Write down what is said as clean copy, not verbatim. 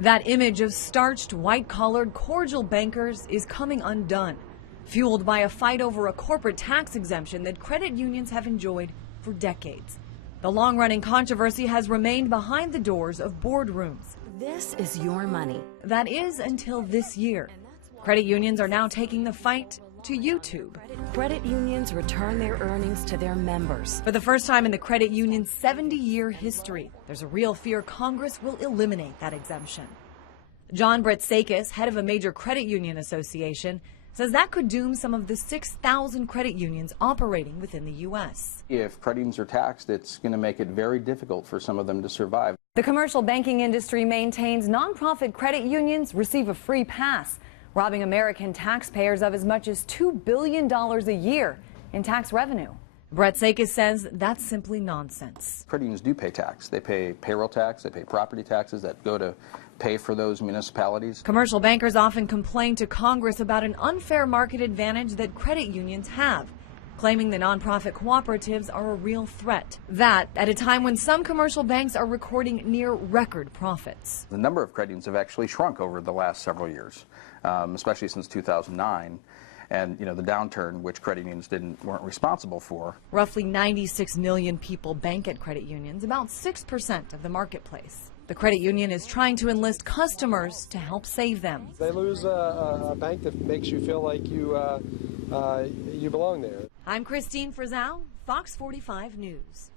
That image of starched, white-collared, cordial bankers is coming undone, fueled by a fight over a corporate tax exemption that credit unions have enjoyed for decades. The long-running controversy has remained behind the doors of boardrooms. This is your money. That is until this year. Credit unions are now taking the fight to YouTube. Credit unions return their earnings to their members. For the first time in the credit union's 70-year history, there's a real fear Congress will eliminate that exemption. John Bretsakis, head of a major credit union association, says that could doom some of the 6,000 credit unions operating within the U.S. If credit unions are taxed, it's going to make it very difficult for some of them to survive. The commercial banking industry maintains nonprofit credit unions receive a free pass, robbing American taxpayers of as much as $2 billion a year in tax revenue. Bretsakis says that's simply nonsense. Credit unions do pay tax. They pay payroll tax, they pay property taxes that go to pay for those municipalities. Commercial bankers often complain to Congress about an unfair market advantage that credit unions have, claiming the nonprofit cooperatives are a real threat. That at a time when some commercial banks are recording near record profits. The number of credit unions have actually shrunk over the last several years, especially since 2009. And, the downturn, which credit unions weren't responsible for. Roughly 96 million people bank at credit unions, about 6% of the marketplace. The credit union is trying to enlist customers to help save them. They lose a bank that makes you feel like you belong there. I'm Christine Frizzell, Fox 45 News.